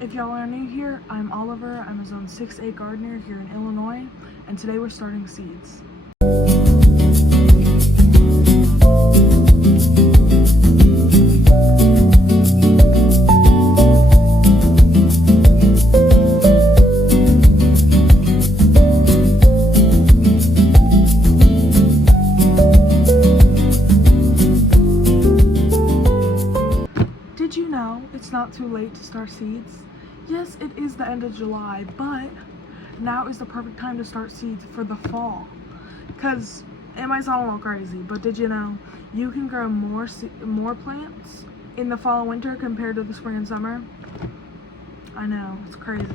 If y'all are new here, I'm Oliver. I'm a Zone 6A gardener here in Illinois, and today we're starting seeds. Did you know it's not too late to start seeds? Yes, it is the end of July, but now is the perfect time to start seeds for the fall. Because it might sound a little crazy, but did you know you can grow more plants in the fall and winter compared to the spring and summer? I know, it's crazy.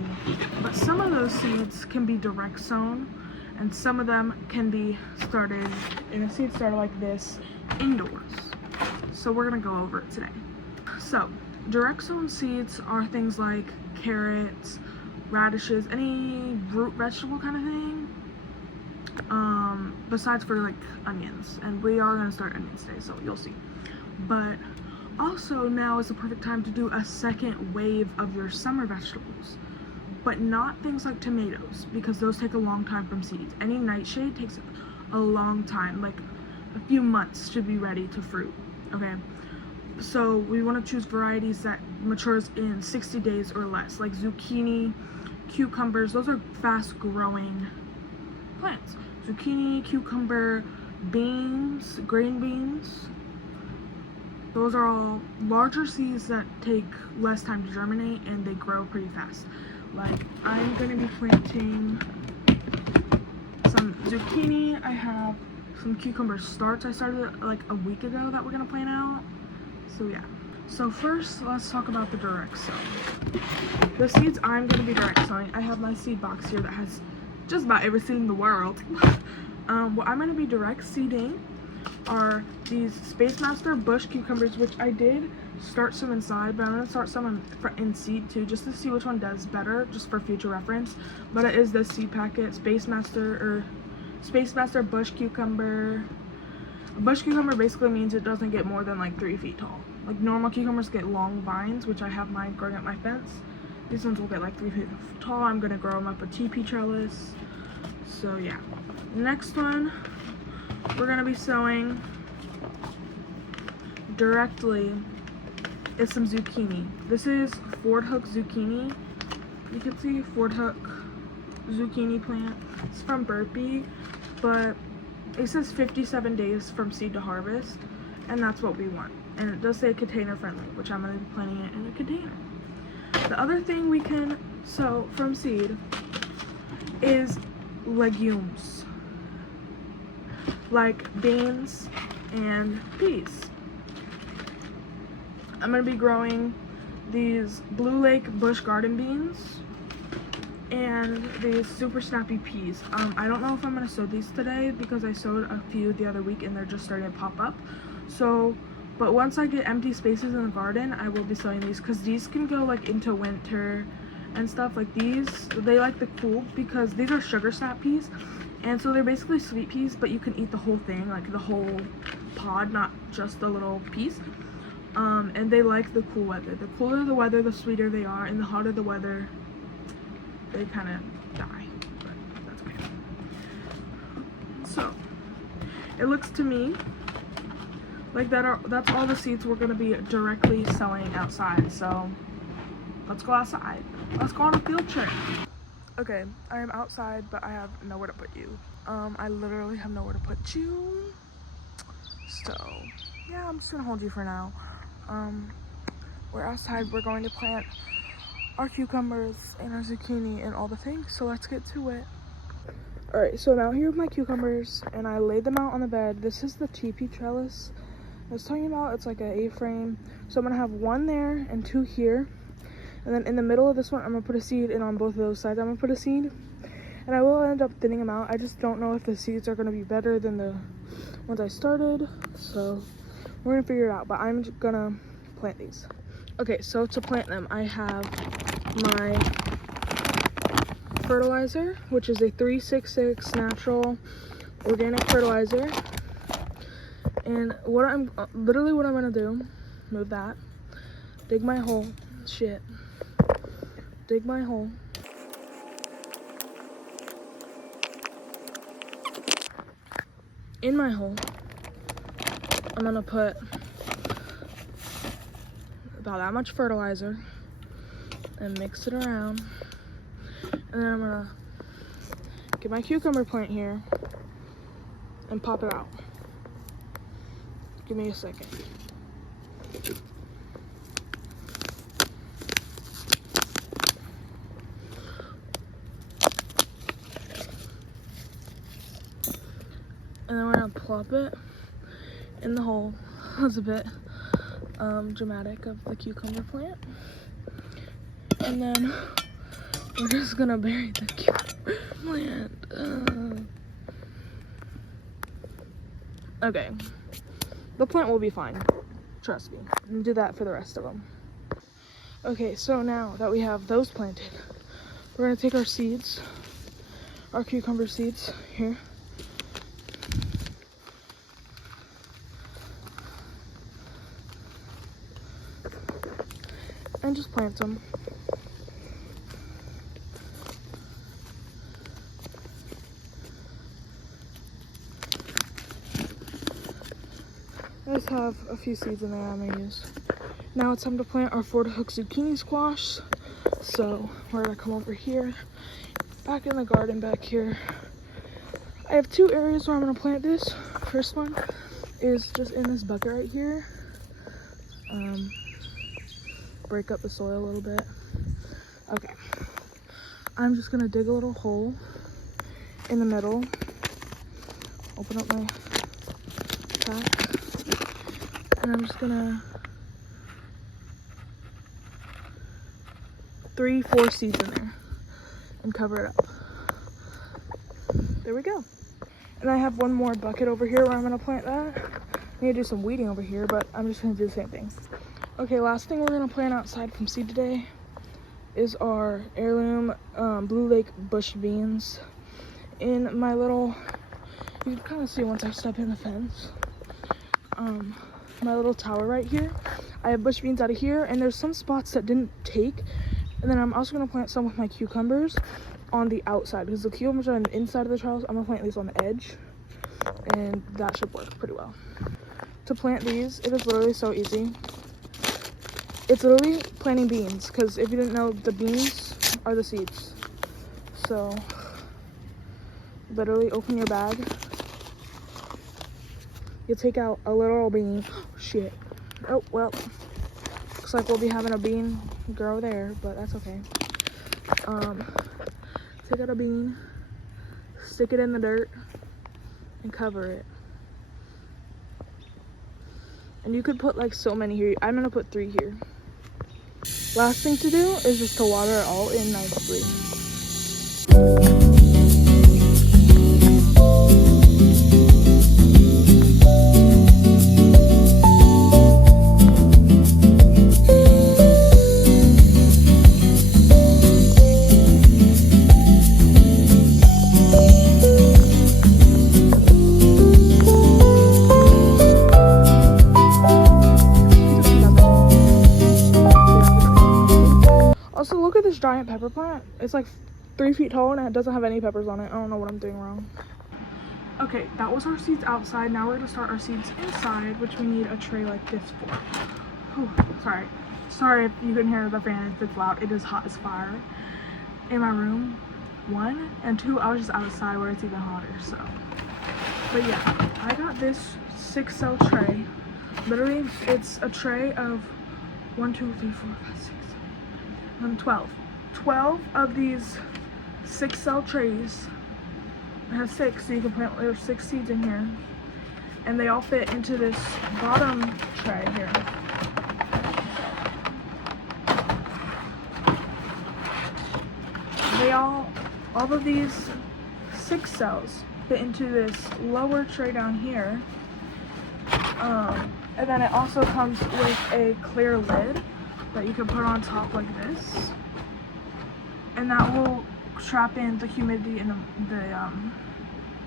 But some of those seeds can be direct sown, and some of them can be started in a seed starter like this indoors. So we're gonna go over it today. So, direct sown seeds are things like carrots, radishes, any root vegetable kind of thing. Besides for like onions, and we are gonna start onions today, so you'll see. But also now is the perfect time to do a second wave of your summer vegetables, but not things like tomatoes, because those take a long time from seeds. Any nightshade takes a long time, like a few months to be ready to fruit. Okay. So we want to choose varieties that matures in 60 days or less, like zucchini, cucumbers. Those are fast growing plants. Zucchini, cucumber, beans, green beans. Those are all larger seeds that take less time to germinate and they grow pretty fast. Like I'm going to be planting some zucchini. I have some cucumber starts I started like a week ago that we're going to plant out. So yeah. So first, let's talk about the direct sowing. The seeds I'm going to be direct sowing, I have my seed box here that has just about every seed in the world. What I'm going to be direct seeding are these Space Master bush cucumbers, which I did start some inside, but I'm going to start some in seed too, just to see which one does better, just for future reference. But it is this seed packet, Space Master bush cucumber. A bush cucumber basically means it doesn't get more than like 3 feet tall. Like normal cucumbers get long vines, which I have mine growing up my fence. These ones will get like 3 feet tall. I'm gonna grow them up with TP trellis. So yeah. Next one, we're gonna be sowing directly is some zucchini. This is Ford Hook zucchini. You can see Ford Hook zucchini plant. It's from Burpee, but it says 57 days from seed to harvest, and that's what we want. And it does say container friendly, which I'm going to be planting it in a container. The other thing we can sow from seed is legumes, like beans and peas. I'm going to be growing these Blue Lake Bush Garden beans and these super snappy peas. I don't know if I'm going to sow these today because I sowed a few the other week and they're just starting to pop up. So, but once I get empty spaces in the garden, I will be sowing these because these can go like into winter and stuff. Like these, they like the cool because these are sugar snap peas, and so they're basically sweet peas, but you can eat the whole thing, like the whole pod, not just the little piece. And they like the cool weather. The cooler the weather, the sweeter they are, and the hotter the weather, they kind of die, but that's okay. So it looks to me like that's all the seeds we're going to be directly sowing outside. So let's go outside. Let's go on a field trip. Okay, I am outside, but I have nowhere to put you. I literally have nowhere to put you. So yeah, I'm just gonna hold you for now. We're outside. We're going to plant our cucumbers and our zucchini and all the things, so let's get to it. Alright, so now here are my cucumbers, and I laid them out on the bed. This is the TP trellis I was talking about. It's like an A-frame, so I'm gonna have one there and two here, and then in the middle of this one I'm gonna put a seed, and on both of those sides I'm gonna put a seed, and I will end up thinning them out. I just don't know if the seeds are gonna be better than the ones I started, so we're gonna figure it out, but I'm just gonna plant these. Okay, so to plant them, I have my fertilizer, which is a 366 natural organic fertilizer. And what I'm gonna do, move that, dig my hole, shit. dig my hole. In my hole, I'm gonna put about that much fertilizer and mix it around. And then I'm gonna get my cucumber plant here and pop it out. Give me a second. And then we're gonna plop it in the hole. That was a bit dramatic of the cucumber plant. And then we're just gonna bury the cucumber plant. Okay, the plant will be fine. Trust me. And do that for the rest of them. Okay, so now that we have those planted, we're gonna take our seeds, our cucumber seeds here. And just plant them. I just have a few seeds in there I'm gonna use. Now it's time to plant our 4-hook zucchini squash. So we're gonna come over here, back in the garden back here. I have 2 areas where I'm gonna plant this. First one is just in this bucket right here. Break up the soil a little bit. Okay, I'm just gonna dig a little hole in the middle, open up my pack, and I'm just gonna 3-4 seeds in there and cover it up. There we go. And I have one more bucket over here where I'm gonna plant that. I need to do some weeding over here, but I'm just gonna do the same thing. Okay, last thing we're gonna plant outside from seed today is our heirloom Blue Lake bush beans. In my little, you can kind of see once I step in the fence, my little tower right here, I have bush beans out of here, and there's some spots that didn't take, and then I'm also gonna plant some with my cucumbers on the outside, because the cucumbers are on the inside of the trellis. I'm gonna plant these on the edge, and that should work pretty well. To plant these, it is literally so easy. It's literally planting beans, because if you didn't know, the beans are the seeds. So, literally open your bag. You take out a literal bean. Oh, shit. Oh, well. Looks like we'll be having a bean grow there, but that's okay. Take out a bean, stick it in the dirt, and cover it. And you could put like so many here. I'm gonna put 3 here. Last thing to do is just to water it all in nicely. Also, look at this giant pepper plant. It's like 3 feet tall and it doesn't have any peppers on it. I don't know what I'm doing wrong. Okay, that was our seeds outside. Now we're gonna start our seeds inside, which we need a tray like this for. Whew, sorry if you can hear the fan, if it's loud. It is hot as fire in my room. 1 and 2, I was just outside where it's even hotter, so. But yeah, I got this 6-cell tray. Literally, it's a tray of 1, 2, 3, 4, 5, 6, 7, 12. 12 of these 6-cell trays. It has 6, so you can plant, there's 6 seeds in here. And they all fit into this bottom tray here. All of these 6 cells fit into this lower tray down here. And then it also comes with a clear lid that you can put on top like this. And that will trap in the humidity and the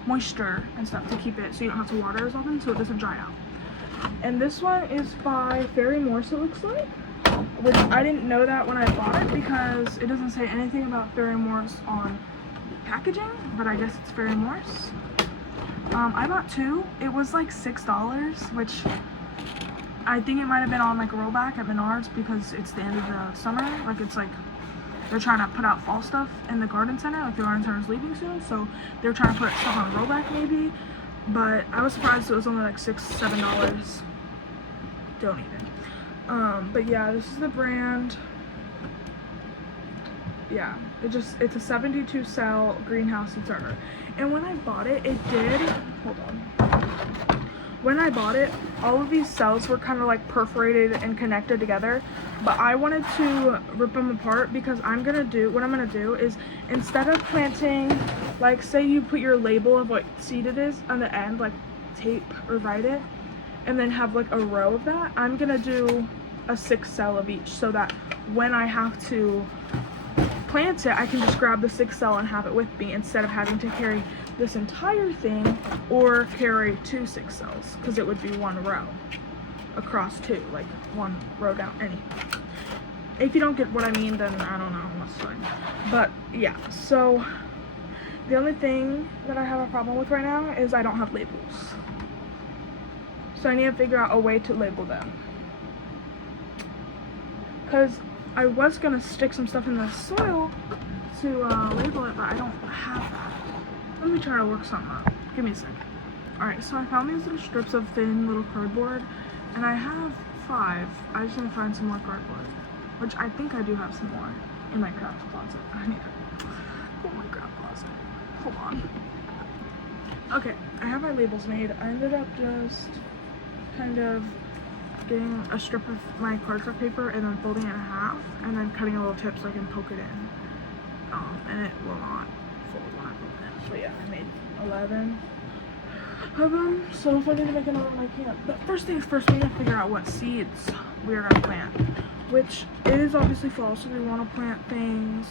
moisture and stuff to keep it so you don't have to water as often, so it doesn't dry out. And this one is by Fairy Morse, it looks like. which I didn't know that when I bought it because it doesn't say anything about Ferry Morse on the packaging, but I guess it's Ferry Morse. I bought 2. It was like $6, which I think it might have been on like a rollback at Menards because it's the end of the summer. Like it's like they're trying to put out fall stuff in the garden center. Like the garden center is leaving soon, so they're trying to put stuff on rollback maybe. But I was surprised it was only like $6, $7. Don't even. But yeah, this is the brand. Yeah, it's a 72 cell greenhouse inverter. And when I bought it, hold on. When I bought it, all of these cells were kind of like perforated and connected together, but I wanted to rip them apart because what I'm gonna do is, instead of planting, like say you put your label of what seed it is on the end, like tape or write it, and then have like a row of that, I'm gonna do a 6 cell of each so that when I have to plant it, I can just grab the 6 cell and have it with me instead of having to carry this entire thing or carry 2 6 cells, because it would be 1 row across 2, like 1 row down. Anyway, if you don't get what I mean, then I don't know what's fine. But yeah, so the only thing that I have a problem with right now is I don't have labels, so I need to figure out a way to label them, because I was gonna stick some stuff in the soil to label it, but I don't have that. Let me try to work something out. Give me a second. Alright, so I found these little strips of thin little cardboard, and I have 5. I just need to find some more cardboard, which I think I do have some more in my craft closet. I need to pull my craft closet. Hold on. Okay, I have my labels made. I ended up just kind of getting a strip of my cardstock paper and then folding it in half and then cutting a little tip so I can poke it in. And it will not fold when I poke it in. But yeah, I made 11 of them. So if I need to make another one, I can. But first things first, we need to figure out what seeds we're gonna plant. Which it is obviously fall, so we want to plant things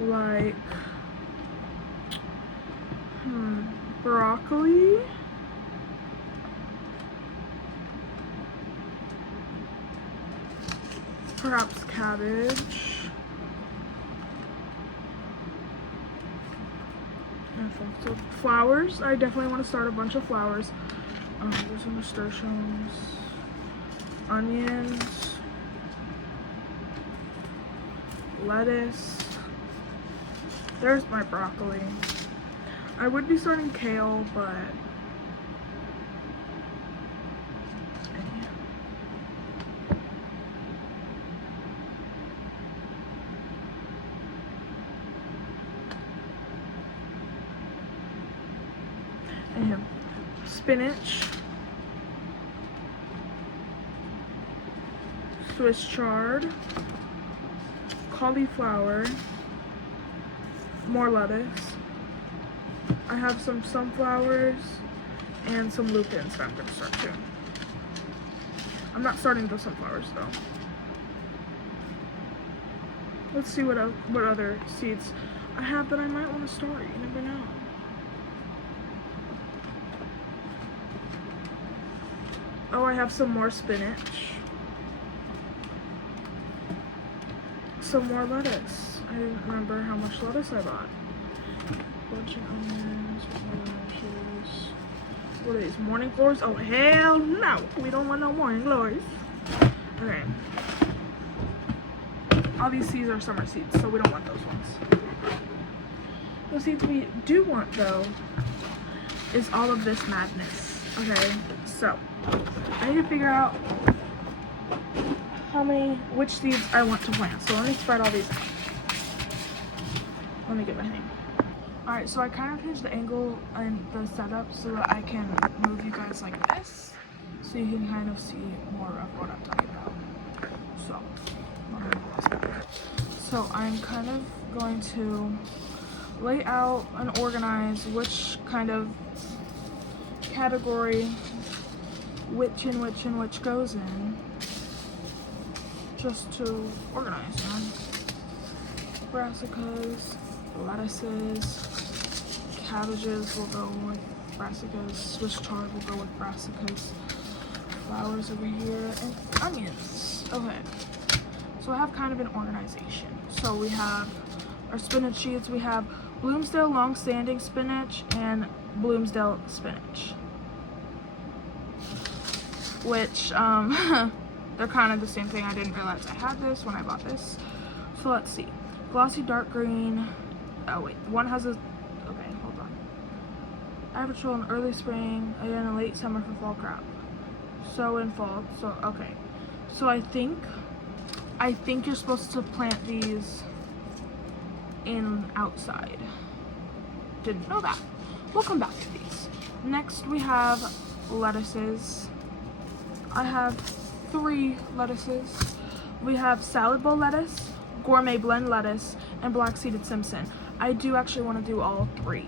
like broccoli. Perhaps cabbage. So flowers. I definitely want to start a bunch of flowers. There's some nasturtiums, onions, lettuce. There's my broccoli. I would be starting kale, but spinach, Swiss chard, cauliflower, more lettuce. I have some sunflowers and some lupins that I'm going to start too. I'm not starting the sunflowers though. Let's see what other seeds I have that I might want to start. You never know. Oh, I have some more spinach. Some more lettuce. I didn't remember how much lettuce I bought. Bunch of onions, radishes. What are these, morning glories? Oh, hell no! We don't want no morning glories. Okay. All these seeds are summer seeds, so we don't want those ones. The seeds we do want, though, is all of this madness. Okay, so I need to figure out which seeds I want to plant. So let me spread all these out. Let me get my hang. Alright, so I kind of changed the angle and the setup so that I can move you guys like this, so you can kind of see more of what I'm talking about. So I'm kind of going to lay out and organize which kind of category which goes in, just to organize them. Brassicas, lettuces, cabbages will go with brassicas, Swiss chard will go with brassicas, flowers over here, and onions. Okay, So I have kind of an organization. So we have our spinach sheets. We have Bloomsdale long-standing spinach and Bloomsdale spinach, which they're kind of the same thing. I didn't realize I had this when I bought this. So let's see. Glossy dark green. Oh wait, one has a, okay, hold on. Average soil in early spring, again in late summer for fall crop. So in fall, so okay. So I think you're supposed to plant these in outside. Didn't know that. We'll come back to these. Next we have lettuces. I have 3 lettuces. We have salad bowl lettuce, gourmet blend lettuce, and black seeded Simpson. I do actually want to do all 3.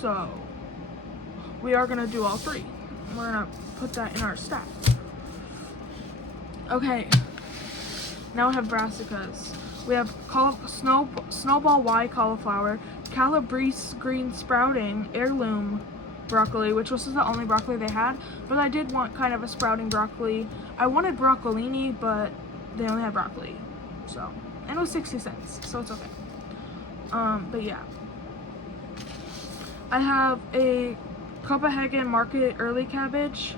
So we are gonna do all 3. We're gonna put that in our stack. Okay, now we have brassicas. We have snowball Y cauliflower, Calabrese green sprouting, heirloom broccoli, which was the only broccoli they had, but I did want kind of a sprouting broccoli. I wanted broccolini, but they only had broccoli, so, and it was 60 cents, so it's okay. But yeah, I have a Copenhagen Market early cabbage,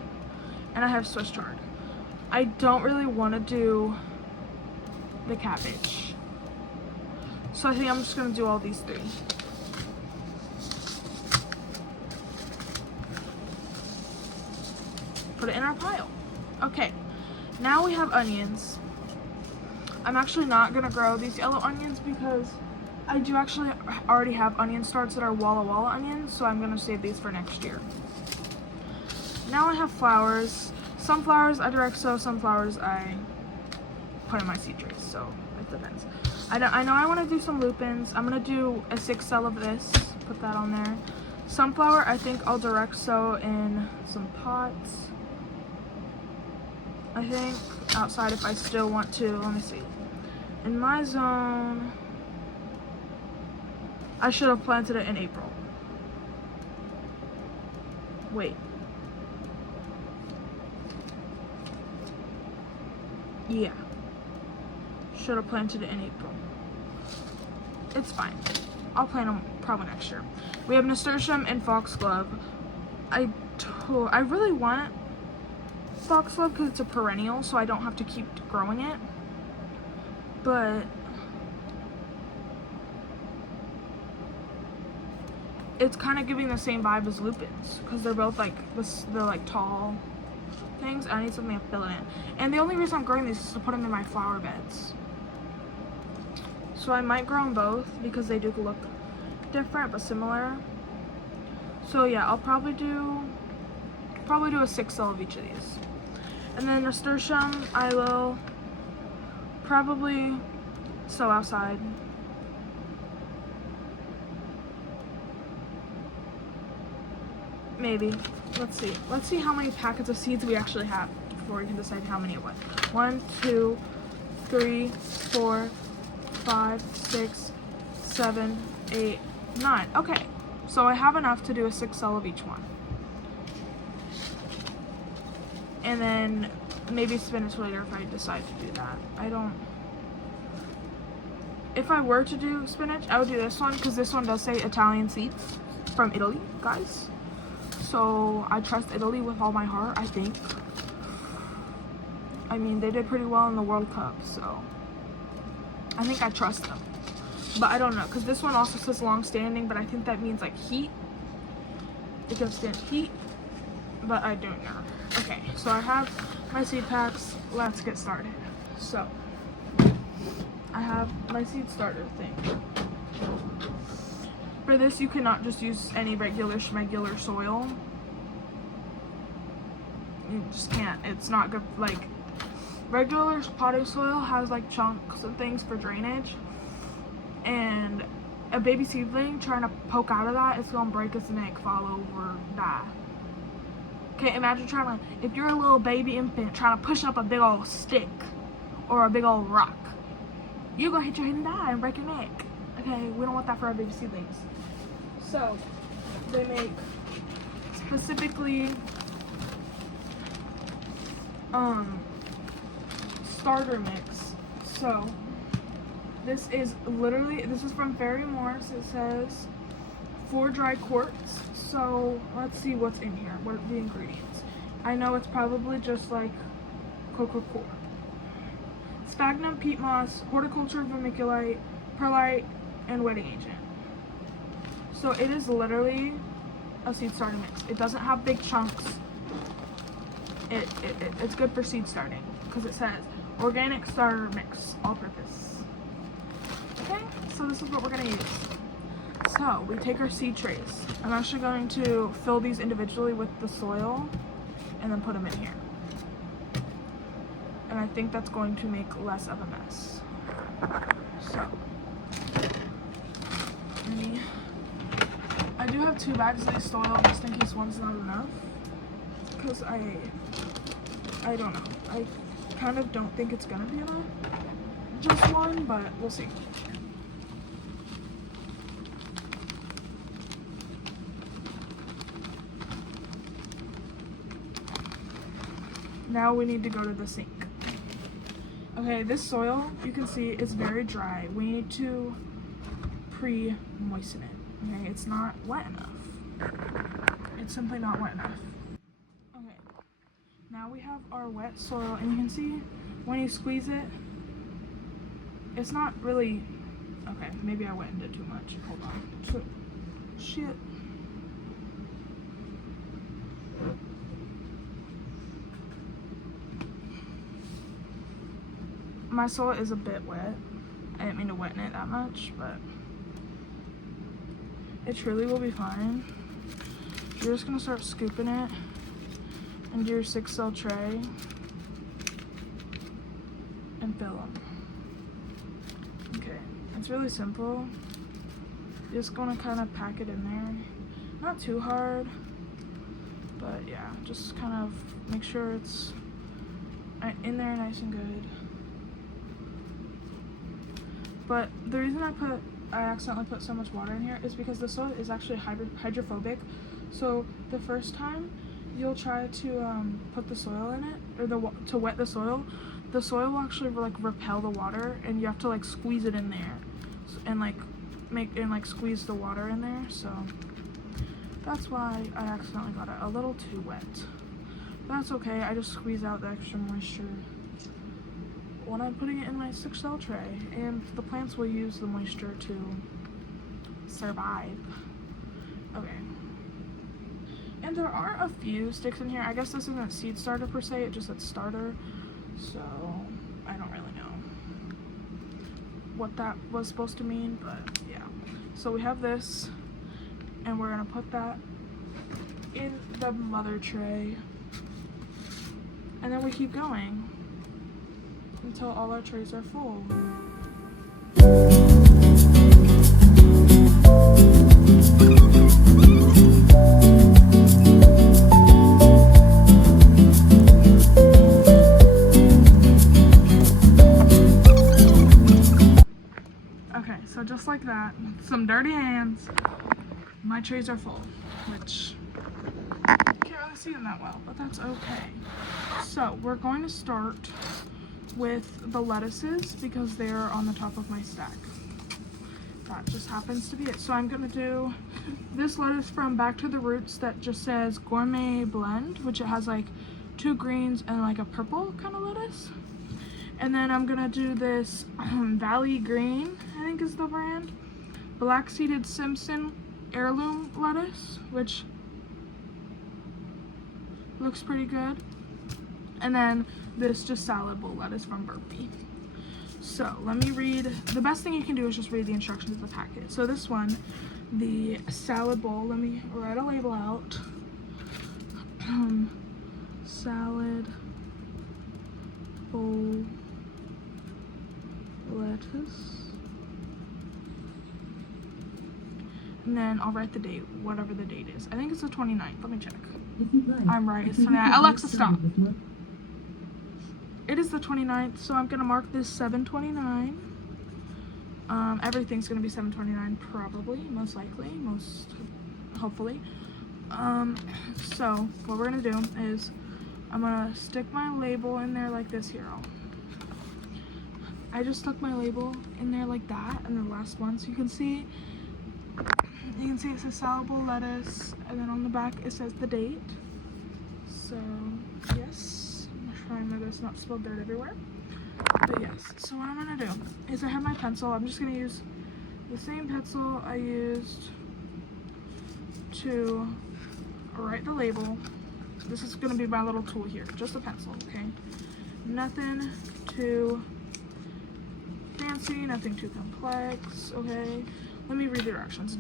and I have Swiss chard. I don't really want to do the cabbage, so I think I'm just gonna do all these 3. Put it in our pile. Okay, now we have onions. I'm actually not gonna grow these yellow onions because I do actually already have onion starts that are Walla Walla onions, so I'm gonna save these for next year. Now I have flowers. Some flowers I direct sow, some flowers I put in my seed trays, so it depends. I know I want to do some lupins. I'm gonna do a 6 cell of this, put that on there. Sunflower I think I'll direct sow in some pots. I think outside if I still want to. Let me see. In my zone, I should have planted it in April. Wait. Yeah. Should have planted it in April. It's fine. I'll plant them probably next year. We have nasturtium and foxglove. I really want foxglove because it's a perennial, so I don't have to keep growing it. But it's kind of giving the same vibe as lupins because they're both like they're like tall things. I need something to fill it in. And the only reason I'm growing these is to put them in my flower beds. So I might grow them both because they do look different but similar. So yeah, I'll probably do a 6 cell of each of these. And then nasturtium I will probably sow outside. Maybe. Let's see. Let's see how many packets of seeds we actually have before we can decide how many of what. 1, 2, 3, 4, 5, 6, 7, 8, 9. Okay. So I have enough to do a 6 cell of each one. And then maybe spinach later if I decide to do that. If I were to do spinach, I would do this one because this one does say Italian seeds from Italy, guys. So I trust Italy with all my heart, I think. I mean, they did pretty well in the World Cup, so I think I trust them. But I don't know, because this one also says long standing, but I think that means like heat. It can stand heat, but I don't know. Okay, so I have my seed packs. Let's get started. So I have my seed starter thing. For this, you cannot just use any regular schmegular soil. You just can't. It's not good. Like, regular potting soil has like chunks and things for drainage. And a baby seedling trying to poke out of that, it's gonna break its neck, fall over, die. Okay, imagine trying to, if you're a little baby infant trying to push up a big old stick or a big old rock, you're gonna hit your head and die and break your neck. Okay, we don't want that for our baby seedlings. So, they make specifically starter mix. So this is from Fairy Morse. It says 4 dry quarts. So let's see what's in here. What are the ingredients? I know it's probably just like Coca-Cola. Sphagnum, peat moss, horticulture vermiculite, perlite, and wetting agent. So it is literally a seed starter mix. It doesn't have big chunks. It's good for seed starting because it says organic starter mix, all purpose. Okay, so this is what we're gonna use. So we take our seed trays. I'm actually going to fill these individually with the soil and then put them in here. And I think that's going to make less of a mess. So, I do have 2 bags of this soil just in case one's not enough. Because I don't know. I kind of don't think it's gonna be enough. Just one, but we'll see. Now we need to go to the sink. Okay, this soil, you can see, is very dry. We need to pre-moisten it. Okay, it's not wet enough. It's simply not wet enough. Okay, now we have our wet soil, and you can see when you squeeze it, it's not really, okay, maybe I wet into too much. Hold on. So, shit. My soil is a bit wet. I didn't mean to wetten it that much, but it truly will be fine. You're just gonna start scooping it into your 6-cell tray and fill them. Okay, it's really simple. You're just gonna kind of pack it in there. Not too hard, but yeah, just kind of make sure it's in there nice and good. But the reason I accidentally put so much water in here is because the soil is actually hydrophobic. So the first time you'll try to put the soil in it, or to wet the soil will actually like repel the water, and you have to like squeeze it in there, and like squeeze the water in there. So that's why I accidentally got it a little too wet. But that's okay. I just squeeze out the extra moisture when I'm putting it in my 6-cell tray, and the plants will use the moisture to survive. Okay. And there are a few sticks in here. I guess this isn't seed starter per se, it just said starter. So I don't really know what that was supposed to mean, but yeah. So we have this, and we're gonna put that in the mother tray. And then we keep going until all our trays are full. Okay, so just like that, with some dirty hands, my trays are full, which I can't really see them that well, but that's okay. So we're going to start with the lettuces because they're on the top of my stack. That just happens to be it. So I'm gonna do this lettuce from Back to the Roots that just says gourmet blend, which it has like 2 greens and like a purple kind of lettuce. And then I'm gonna do this Valley Green, I think is the brand, black seeded Simpson heirloom lettuce, which looks pretty good. And then this just salad bowl lettuce from Burpee. So let me read. The best thing you can do is just read the instructions of the packet. So this one, the salad bowl, let me write a label out. Salad bowl lettuce. And then I'll write the date, whatever the date is. I think it's the 29th. Let me check. I'm right. It's 29th. Alexa, stop. It is the 29th, so I'm gonna mark this 7/29. Everything's gonna be 7/29, probably, most likely, hopefully. So what we're gonna do is I'm gonna stick my label in there like this here. I just stuck my label in there like that, and the last one, so you can see it says salad bowl lettuce, and then on the back it says the date. So yes, I'm trying my best not to spill dirt everywhere. But yes, so what I'm gonna do is I have my pencil. I'm just gonna use the same pencil I used to write the label. This is gonna be my little tool here, just a pencil, okay? Nothing too fancy, nothing too complex, okay? Let me read the directions.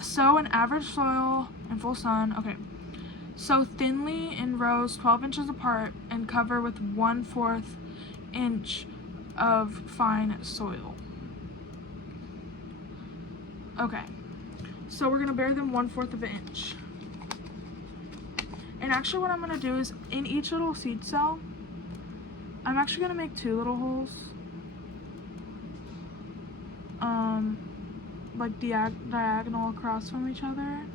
Sow in average soil and full sun, okay. Sow thinly in rows 12 inches apart and cover with 1/4 inch of fine soil. Okay, so we're gonna bury them 1/4 of an inch. And actually what I'm gonna do is in each little seed cell, I'm actually gonna make 2 little holes. Like diagonal across from each other.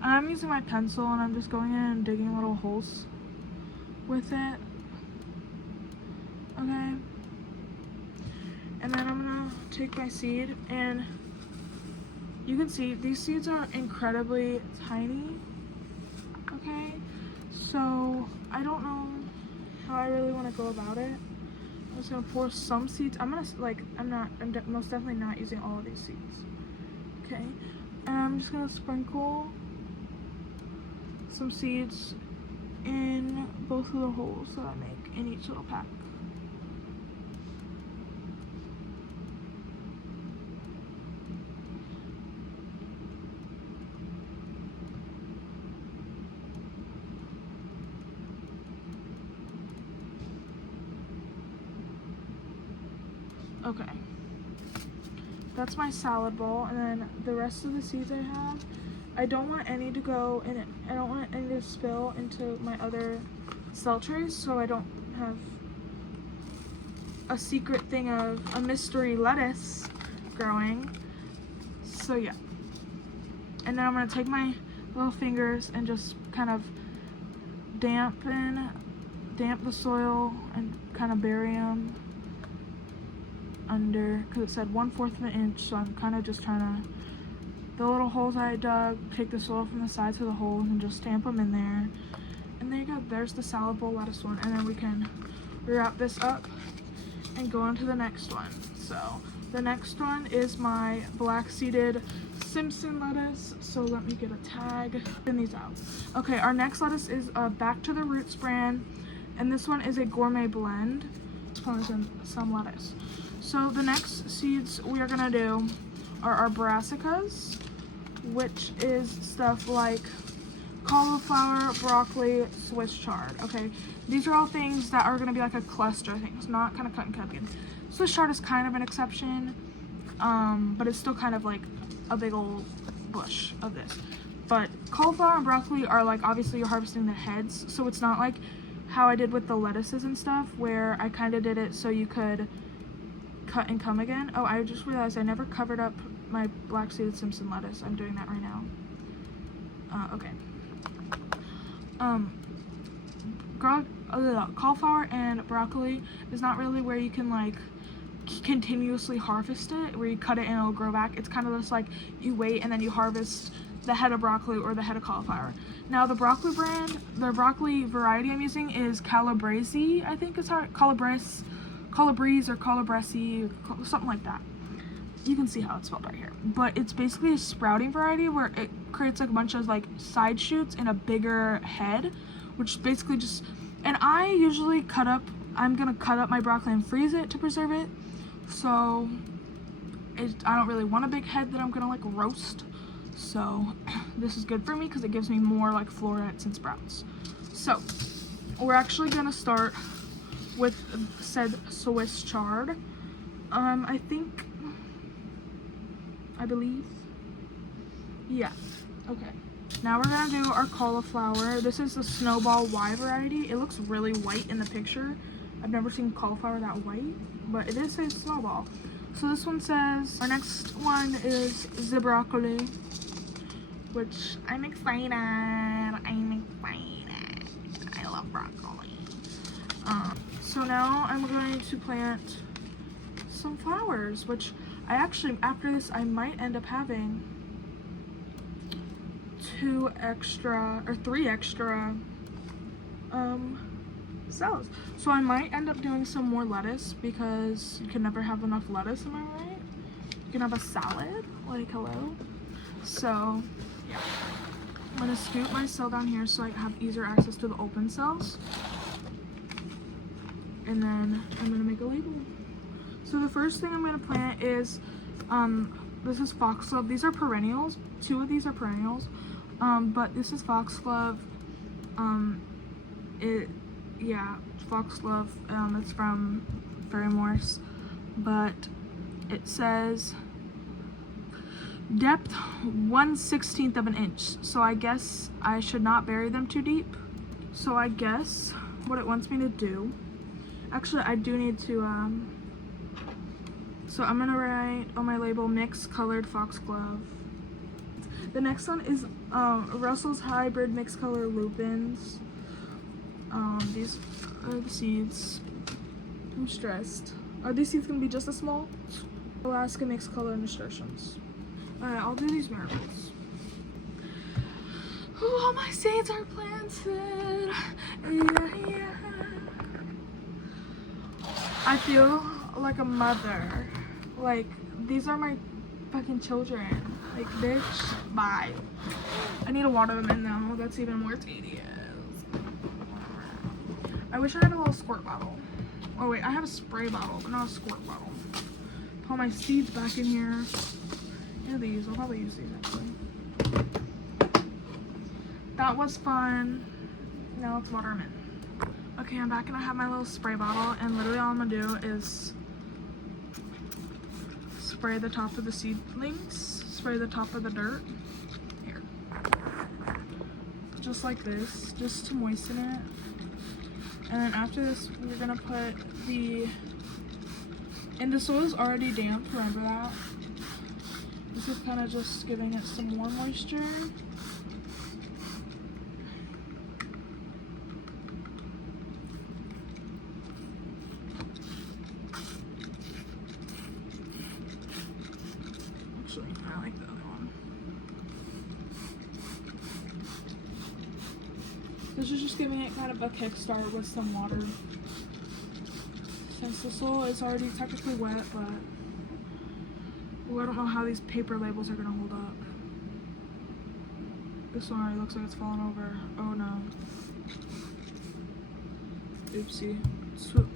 I'm using my pencil and I'm just going in and digging little holes with it. Okay. And then I'm gonna take my seed, and you can see these seeds are incredibly tiny. Okay. So I don't know how I really want to go about it. I'm just gonna pour some seeds. I'm most definitely not using all of these seeds. Okay, and I'm just gonna sprinkle some seeds in both of the holes that I make in each little pack. Okay, that's my salad bowl, and then the rest of the seeds I have, I don't want any to go in it. I don't want any to spill into my other cell trays, so I don't have a secret thing of a mystery lettuce growing. So yeah, and then I'm gonna take my little fingers and just kind of damp the soil and kind of bury them under, because it said 1/4 of an inch, so I'm kind of just trying to, the little holes I dug, take the soil from the sides of the holes and just stamp them in there. And there you go, there's the salad bowl lettuce one, and then we can wrap this up and go on to the next one. So the next one is my black seeded Simpson lettuce, so let me get a tag, spin these out. Okay, our next lettuce is Back to the Roots brand, and this one is a gourmet blend. This one is some lettuce. So the next seeds we are gonna do are our brassicas, which is stuff like cauliflower, broccoli, Swiss chard. Okay, these are all things that are gonna be like a cluster of things, not kind of cut and cut again. Swiss chard is kind of an exception, but it's still kind of like a big old bush of this. But cauliflower and broccoli are like, obviously you're harvesting the heads, so it's not like how I did with the lettuces and stuff, where I kind of did it so you could cut and come again. Oh, I just realized I never covered up my black seeded Simpson lettuce. I'm doing that right now. Okay. Cauliflower and broccoli is not really where you can like continuously harvest it, where you cut it and it'll grow back. It's kind of just like you wait and then you harvest the head of broccoli or the head of cauliflower. Now the broccoli brand, the broccoli variety I'm using is Calabrese, I think it's how Calabrese or Calabrese, something like that. You can see how it's spelled right here. But it's basically a sprouting variety where it creates like a bunch of like side shoots and a bigger head, which basically just, and I usually I'm gonna cut up my broccoli and freeze it to preserve it. So I don't really want a big head that I'm gonna like roast. So this is good for me because it gives me more like florets and sprouts. So we're actually gonna start with said Swiss chard. I believe, yeah, okay. Now we're gonna do our cauliflower. This is the Snowball Y variety. It looks really white in the picture. I've never seen cauliflower that white, but it is says Snowball. So this one says, our next one is the broccoli, which I'm excited. I love broccoli. So now I'm going to plant some flowers, which I actually, after this, I might end up having 3 extra cells. So I might end up doing some more lettuce, because you can never have enough lettuce, am I right? You can have a salad, like, hello. So yeah, I'm gonna scoot my cell down here so I have easier access to the open cells, and then I'm gonna make a label. So the first thing I'm gonna plant is this is foxglove. These are perennials. 2 of these are perennials, but this is foxglove. Foxglove. It's from Ferrymorse, but it says depth 1/16 of an inch. So I guess I should not bury them too deep. So I guess what it wants me to do, actually I do need to so I'm gonna write on my label mixed colored foxglove. The next one is Russell's hybrid mixed color lupins. These are the seeds. I'm stressed. Are these seeds gonna be just as small? Alaska mixed color nasturtiums. Alright, I'll do these marigolds. Ooh, all my seeds are planted. Yeah. I feel like a mother. Like, these are my fucking children. Like, bitch, bye. I need to water them in though. That's even more tedious. I wish I had a little squirt bottle. Oh wait, I have a spray bottle, but not a squirt bottle. Put all my seeds back in here. Yeah, these. I'll probably use these actually. That was fun. Now let's water them in. Okay, I'm back and I have my little spray bottle, and literally all I'm gonna do is spray the top of the seedlings, spray the top of the dirt. Here. Just like this, just to moisten it. And then after this, we're gonna put and the soil is already damp, remember that? This is kind of just giving it some more moisture. Actually, I like the other one. This is just giving it kind of a kickstart with some water. Since the soil is already technically wet, but I don't know how these paper labels are gonna hold up. This one already looks like it's falling over. Oh no. Oopsie. Swoop.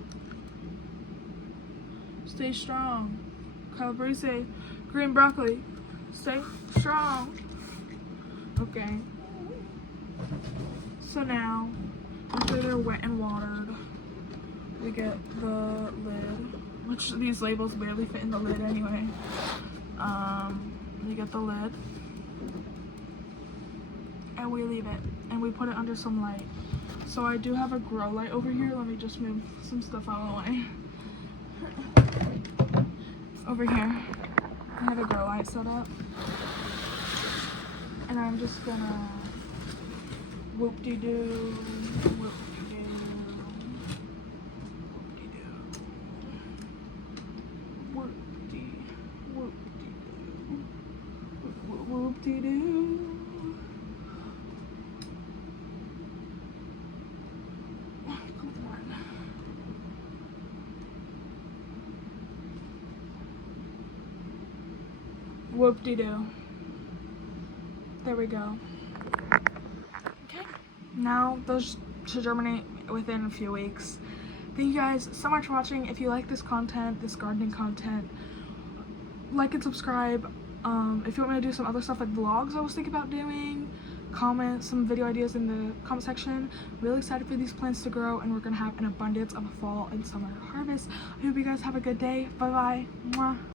Stay strong. Calabrese. Green broccoli. Stay strong. Okay. So now, after they're wet and watered, we get the lid, which these labels barely fit in the lid anyway. We get the lid, and we leave it, and we put it under some light. So I do have a grow light over here. Let me just move some stuff out of the way. Over here, I have a grow light set up, and I'm just gonna whoop-de-doo, whoop-de-doo, whoop-de-doo, whoop-de-doo, whoop-de-doo. Whoop-de-doo. There we go. Okay, now those should germinate within a few weeks. Thank you guys so much for watching. If you like this content, this gardening content, like and subscribe. If you want me to do some other stuff like vlogs I was thinking about doing, comment some video ideas in the comment section. Really excited for these plants to grow, and we're gonna have an abundance of a fall and summer harvest. I hope you guys have a good day. Bye bye. Mwah.